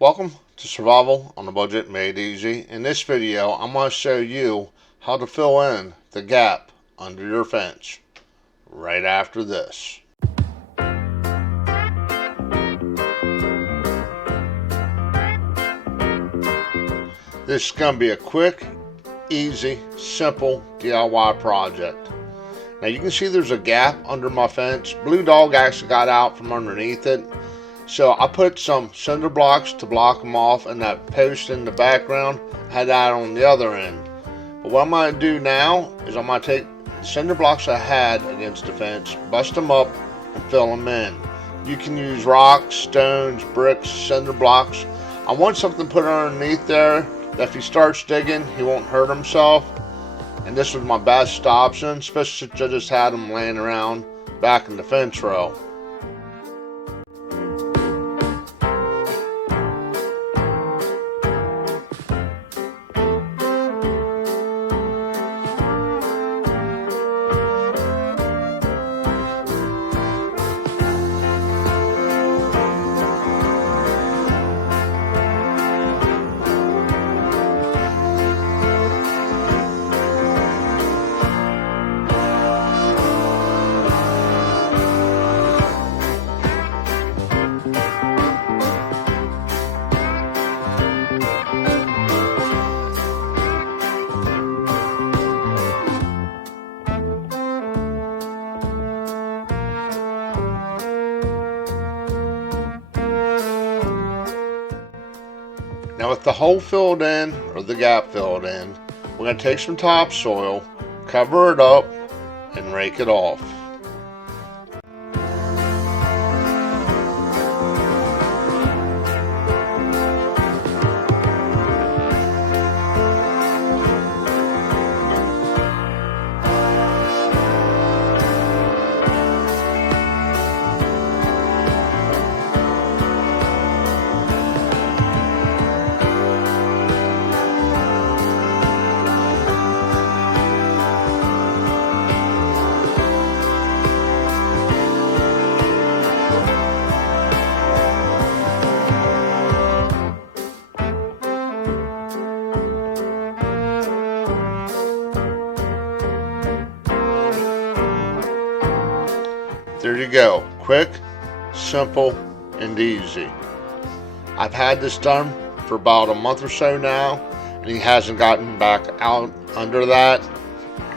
Welcome to Survival on a Budget Made Easy. In this video, I'm going to show you how to fill in the gap under your fence right after this. This is going to be a quick, easy, simple DIY project. Now you can see there's a gap under my fence. Blue Dog actually got out from underneath it. So I put some cinder blocks to block them off, and that post in the background had that on the other end. But what I'm going to do now is I'm going to take the cinder blocks I had against the fence, bust them up, and fill them in. You can use rocks, stones, bricks, cinder blocks. I want something put underneath there that if he starts digging, he won't hurt himself. And this was my best option, especially since I just had them laying around back in the fence row. Now with the hole filled in, or the gap filled in, we're going to take some topsoil, cover it up, and rake it off. There you go. Quick, simple, and easy. I've had this done for about a month or so now, and he hasn't gotten back out under that.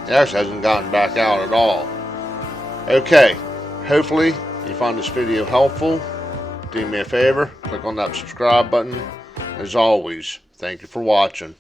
He actually hasn't gotten back out at all. Okay, hopefully you find this video helpful. Do me a favor, click on that subscribe button. As always, thank you for watching.